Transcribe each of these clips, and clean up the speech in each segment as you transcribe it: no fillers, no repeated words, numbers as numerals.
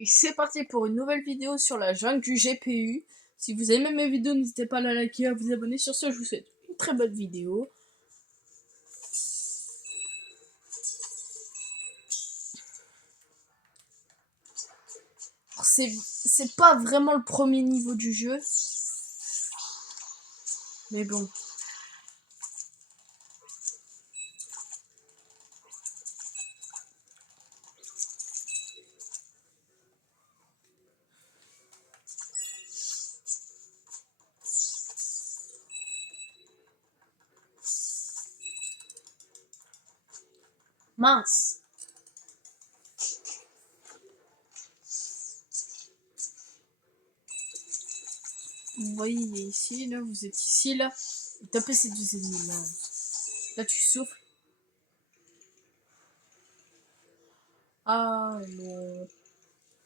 Et c'est parti pour une nouvelle vidéo sur la jungle du GPU. Si vous aimez mes vidéos, n'hésitez pas à la liker et à vous abonner. Sur ce, je vous souhaite une très bonne vidéo. C'est pas vraiment le premier niveau du jeu. Mais bon. Mince. Vous voyez, il est ici, là, vous êtes ici, là. Et tapez ces deux ennemis, là. Là, tu souffles. Ah, non.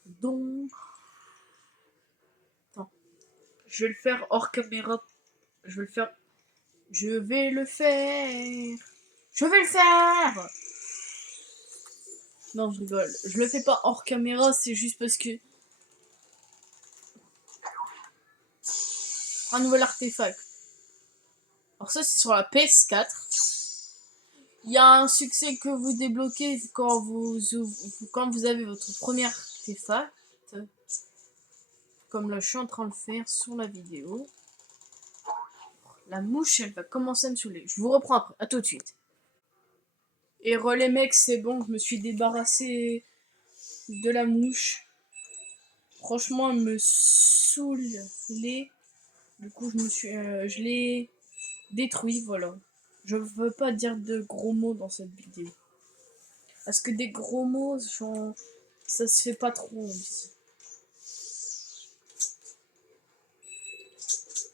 Donc... Attends. Je vais le faire hors caméra. Je vais le faire... Je vais le faire. Je vais le faire. Non, je rigole. Je le fais pas hors caméra, c'est juste parce que... Un nouvel artefact. Alors ça, c'est sur la PS4. Il y a un succès que vous débloquez quand vous avez votre premier artefact. Comme là, je suis en train de le faire sur la vidéo. La mouche, elle va commencer à me saouler. Je vous reprends après. À tout de suite. Et les mecs, c'est bon, je me suis débarrassé de la mouche. Franchement, elle me saoule. Du coup, je l'ai détruit, voilà. Je veux pas dire de gros mots dans cette vidéo. Parce que des gros mots, ça se fait pas trop.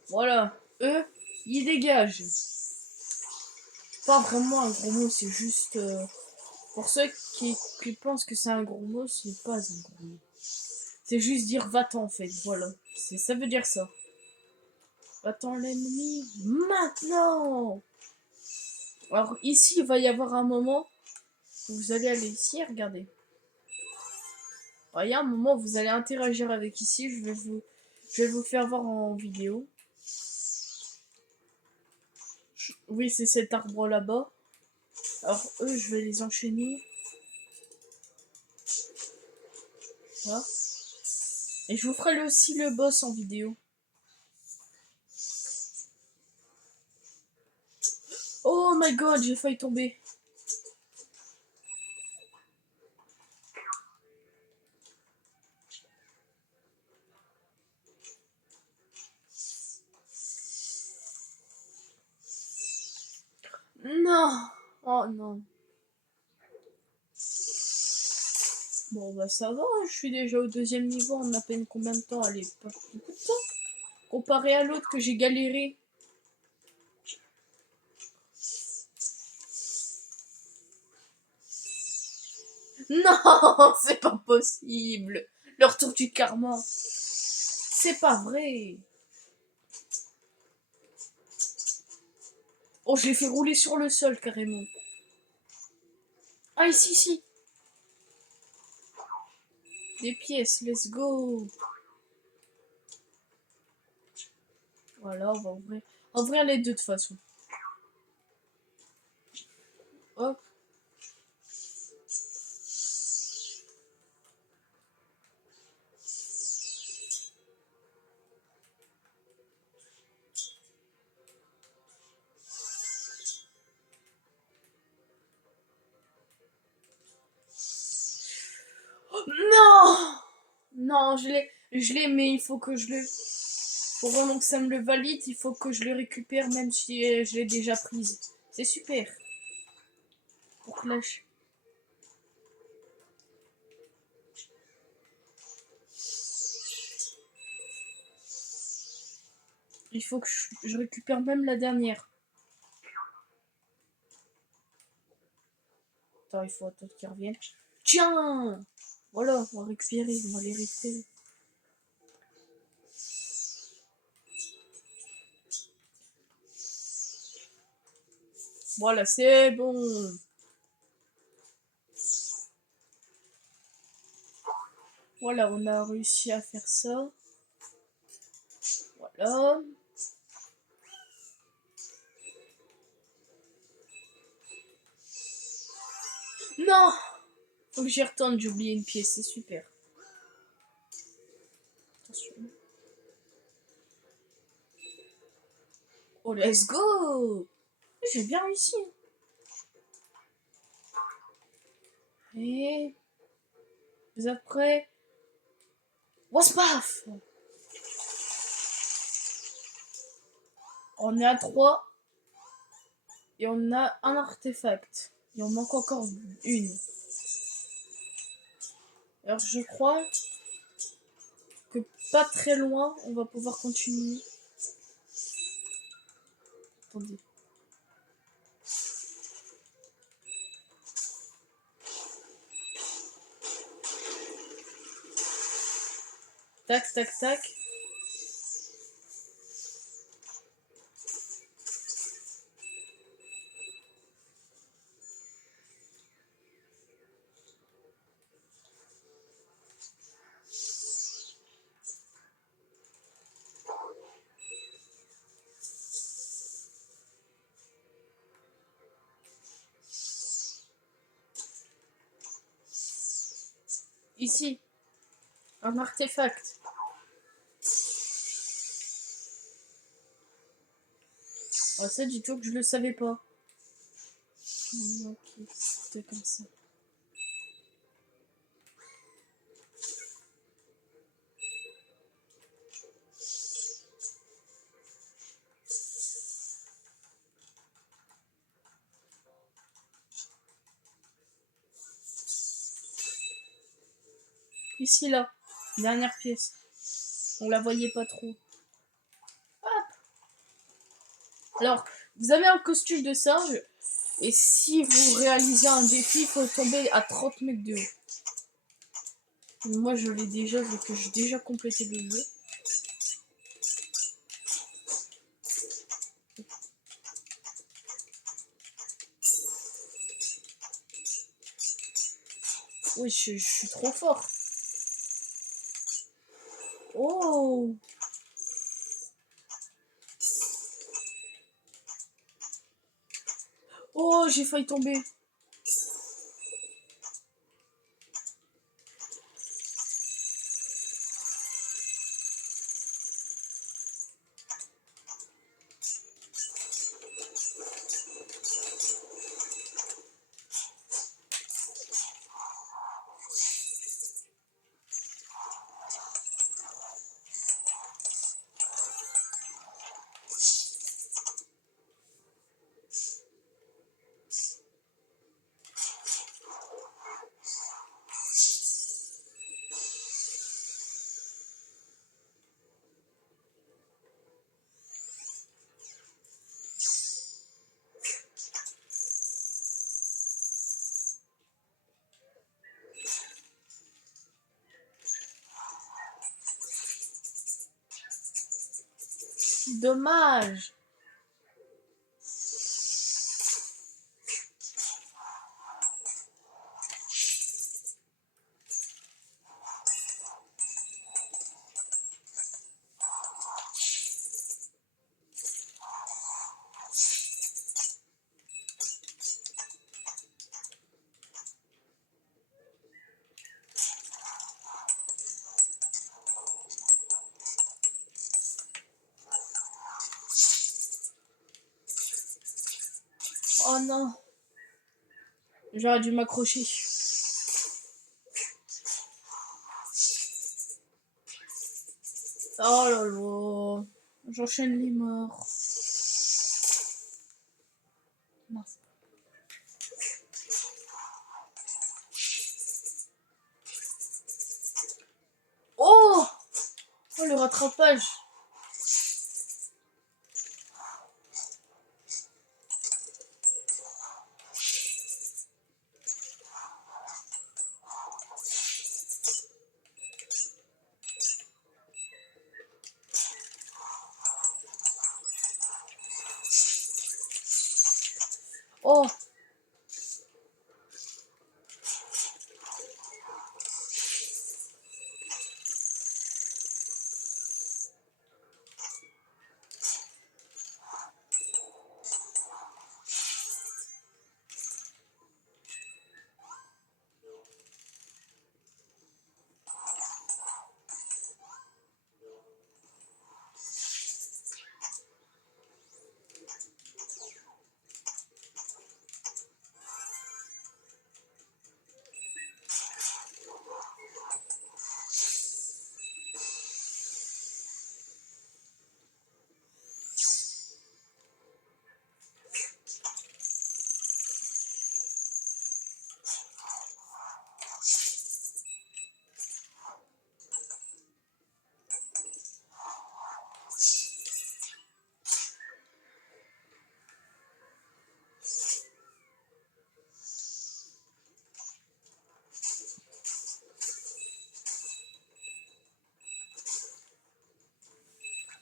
Voilà. Eux, ils dégagent. Pas vraiment un gros mot, c'est juste... pour ceux qui pensent que c'est un gros mot, ce n'est pas un gros mot. C'est juste dire va-t'en en fait, voilà. Ça veut dire ça. Va-t'en l'ennemi, maintenant. Alors ici, il va y avoir un moment où vous allez aller ici, regardez. Alors, il y a un moment où vous allez interagir avec ici, je vais vous faire voir en vidéo. Oui, c'est cet arbre là-bas. Alors eux, je vais les enchaîner. Voilà. Et je vous ferai aussi le boss en vidéo. Oh my god, j'ai failli tomber. Non. Oh non. Bon bah ça va, je suis déjà au deuxième niveau en à peine combien de temps? Allez, pas beaucoup de temps. Comparé à l'autre que j'ai galéré. Non, c'est pas possible. Le retour du karma. C'est pas vrai. Oh, je l'ai fait rouler sur le sol carrément. Ah, ici, ici. Des pièces, let's go. Voilà, on va ouvrir les deux de toute façon. Hop. Oh, non. Non, je l'ai, mais il faut que je le... Pour vraiment que ça me le valide, il faut que je le récupère même si je l'ai déjà prise. C'est super. Pour que là, il faut que je récupère même la dernière. Attends, il faut attendre qu'ils reviennent. Tiens. Voilà, on va récupérer, on va les récupérer. Voilà, c'est bon. Voilà, on a réussi à faire ça. Voilà. Non! Faut que j'y retourne, j'ai oublié une pièce, c'est super. Attention. Oh, let's go! J'ai bien réussi. Et... Vous êtes prêts? Waspaf! On est à 3. Et on a un artefact. Il en manque encore une. Alors je crois que pas très loin, on va pouvoir continuer. Attendez. Tac, tac, tac. Ici, un artefact. Ah, ça, du tout que je le savais pas. Ok, c'était comme ça. Ici, là. Dernière pièce. On la voyait pas trop. Hop. Alors, vous avez un costume de singe. Et si vous réalisez un défi, il faut tomber à 30 mètres de haut. Moi, je l'ai déjà, vu que j'ai déjà complété le jeu. Oui, je suis trop fort. Oh! Oh, j'ai failli tomber. Dommage. Oh non. J'aurais dû m'accrocher. Oh là là. J'enchaîne les morts. Mince. Oh! Oh, le rattrapage. Oh!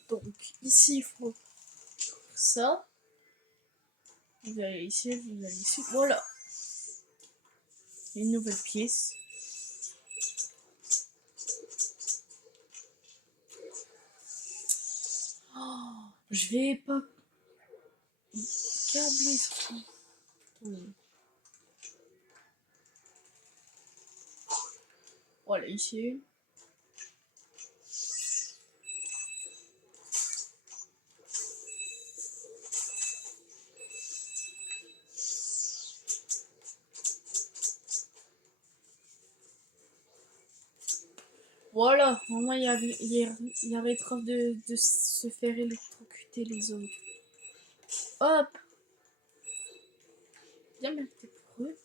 Donc ici il faut ça. Vous allez ici, vous allez ici. Voilà. Une nouvelle pièce. Oh, je vais pas câbler ça. Voilà, ici. Voilà, au moins il arrêtera de se faire électrocuter les autres. Hop! Bien mettre tes preuves.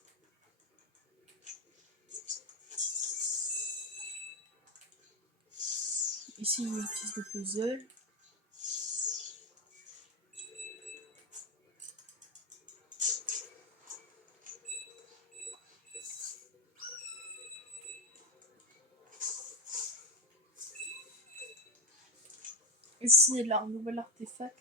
Ici, une pièce de puzzle. Ici, là, un nouvel artefact.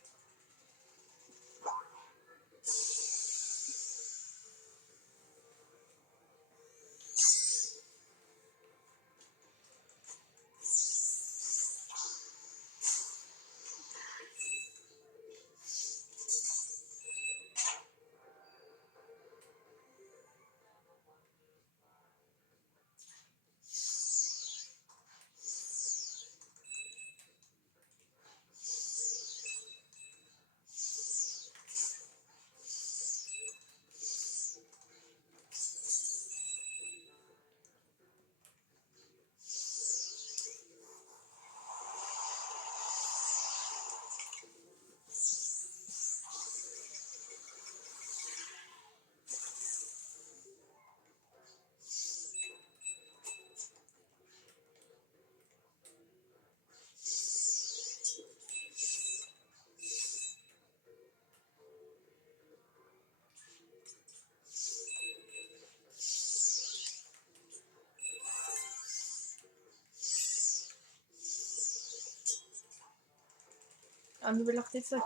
Un nouvel artefact.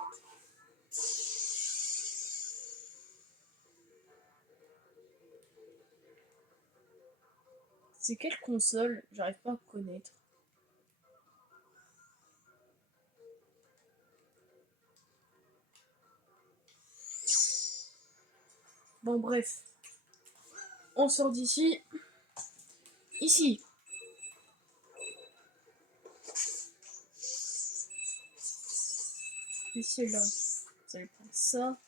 C'est quelle console? J'arrive pas à connaître. Bon, bref. On sort d'ici. Ici. Ici, là. Vous allez prendre ça.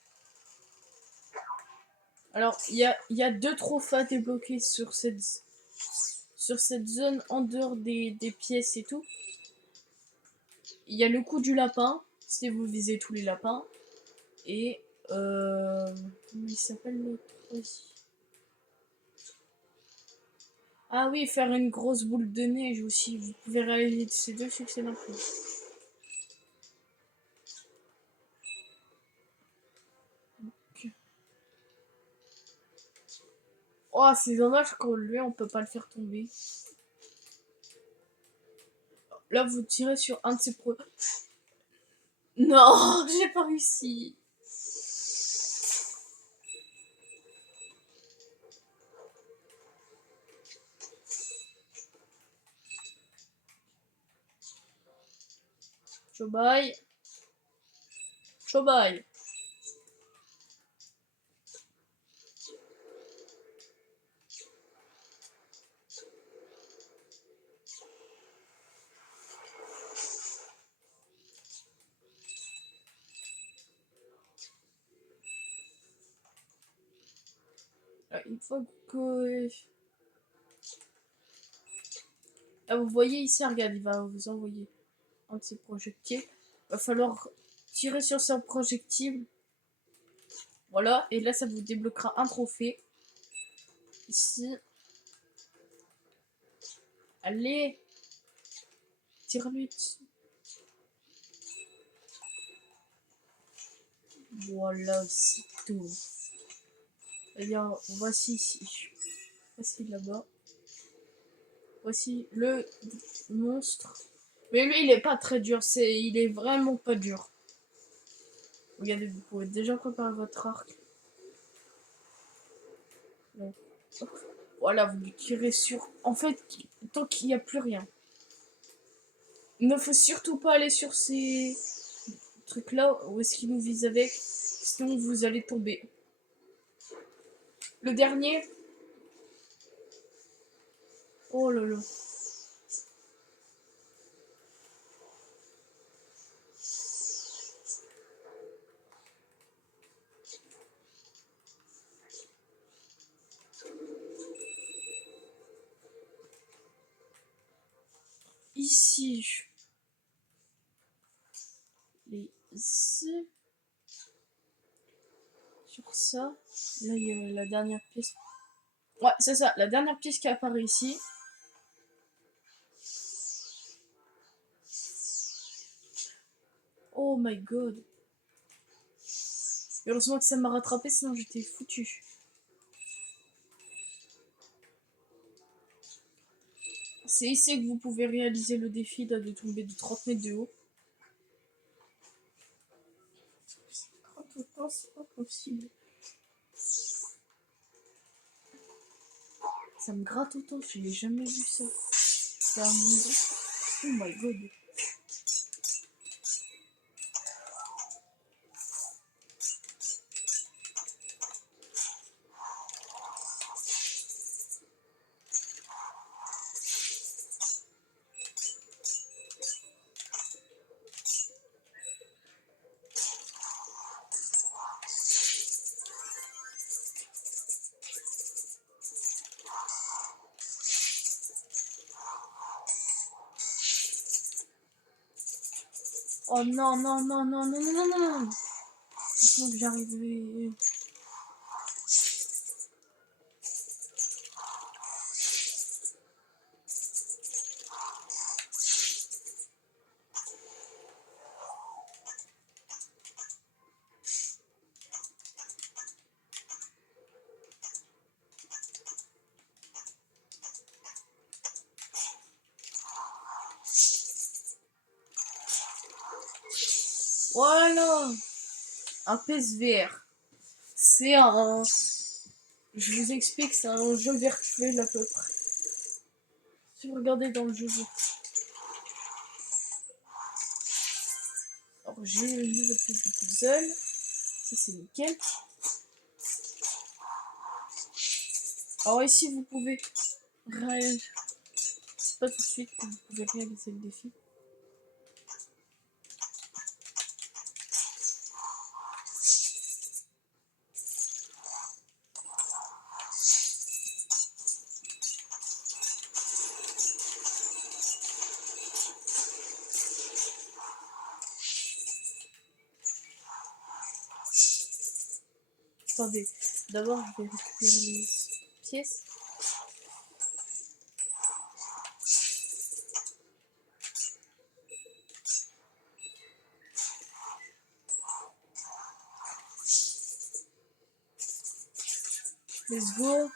Alors, il y a deux trophées à débloquer sur cette zone en dehors des pièces et tout. Il y a le coup du lapin, si vous visez tous les lapins. Et comment il s'appelle l'autre aussi? Ah oui, faire une grosse boule de neige aussi. Vous pouvez réaliser ces deux succès d'un coup. Oh, c'est dommage qu'on lui, on peut pas le faire tomber. Là, vous tirez sur un de ses pro... Non, j'ai pas réussi. Chobaï. Chobaï. Une fois que... Ah, vous voyez ici, regarde, il va vous envoyer un de ses projectiles. Va falloir tirer sur son projectile. Voilà, et là, ça vous débloquera un trophée. Ici. Allez. Tire-lui dessus. Voilà, c'est tout. Eh bien, voici ici. Voici là-bas. Voici le monstre. Mais lui, il est pas très dur. Il est vraiment pas dur. Regardez, vous pouvez déjà préparer votre arc. Donc, voilà, vous lui tirez sur... En fait, tant qu'il n'y a plus rien. Il ne faut surtout pas aller sur ces trucs-là où est-ce qu'il nous vise avec. Sinon, vous allez tomber. Le dernier. Oh là là. Ici. Les... Sur ça. Là, il y a la dernière pièce. Ouais, c'est ça. La dernière pièce qui apparaît ici. Oh my god. Heureusement que ça m'a rattrapé, sinon j'étais foutu. C'est ici que vous pouvez réaliser le défi là, de tomber de 30 mètres de haut. C'est pas possible. Ça me gratte autant, je n'ai jamais vu ça. C'est un monde. Oh my god. Oh non, non, non, non, non, non, non, non, non. Maintenant que j'arrive. Voilà. Un PSVR. C'est un. Je vous explique, c'est un jeu virtuel à peu près. Si vous regardez dans le jeu. Alors j'ai une nouvelle pièce de puzzle. Ça c'est nickel. Alors ici vous pouvez réaliser. C'est pas tout de suite que vous pouvez réaliser le défi. Attendez, d'abord je vais récupérer les pièces. Let's go.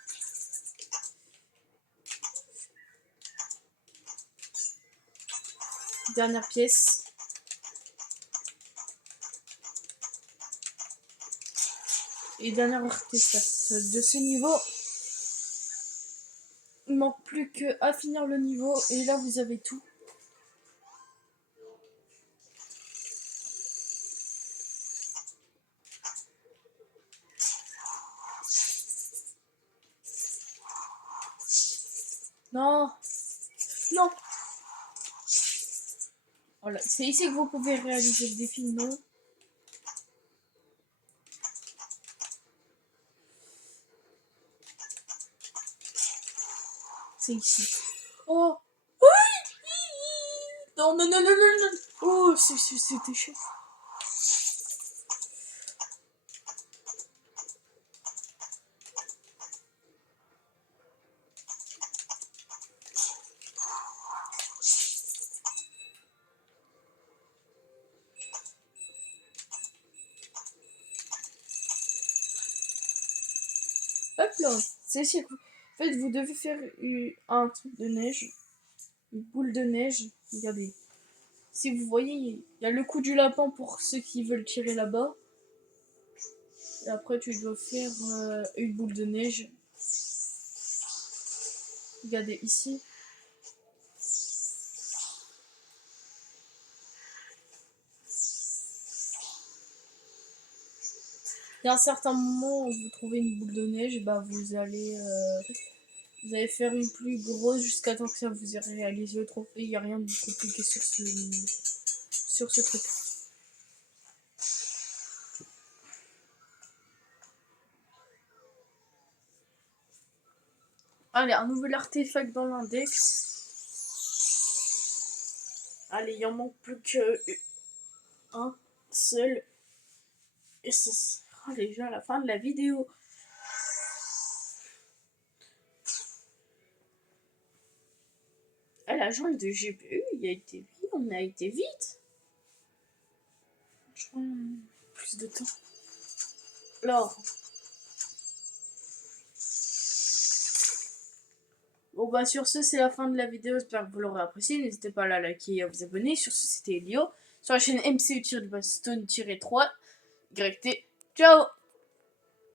Dernière pièce. Et dernier artefact de ce niveau. Il manque plus que à finir le niveau et là vous avez tout. Non, non. Voilà, c'est ici que vous pouvez réaliser le défi, non? C'est ici. Oh, oui. Non, non, non, non, non, non. Oh, c'était chaud. Hop là, c'est ici. En fait, vous devez faire un truc de neige, une boule de neige. Regardez. Si vous voyez, il y a le coup du lapin pour ceux qui veulent tirer là-bas. Et après, tu dois faire une boule de neige. Regardez ici. Et à un certain moment où vous trouvez une boule de neige, bah vous allez faire une plus grosse jusqu'à temps que ça vous ait réalisé le trophée. Il n'y a rien de compliqué sur ce truc. Allez, un nouvel artefact dans l'index. Allez, il en manque plus qu'un seul. Et ce sera déjà la fin de la vidéo. Ah, la jungle de GPU, on a été vite. Je prends plus de temps. Alors. Bon bah sur ce c'est la fin de la vidéo, j'espère que vous l'aurez apprécié, n'hésitez pas à la liker et à vous abonner. Sur ce c'était Elio, sur la chaîne MCU-Stone-3, YT, ciao.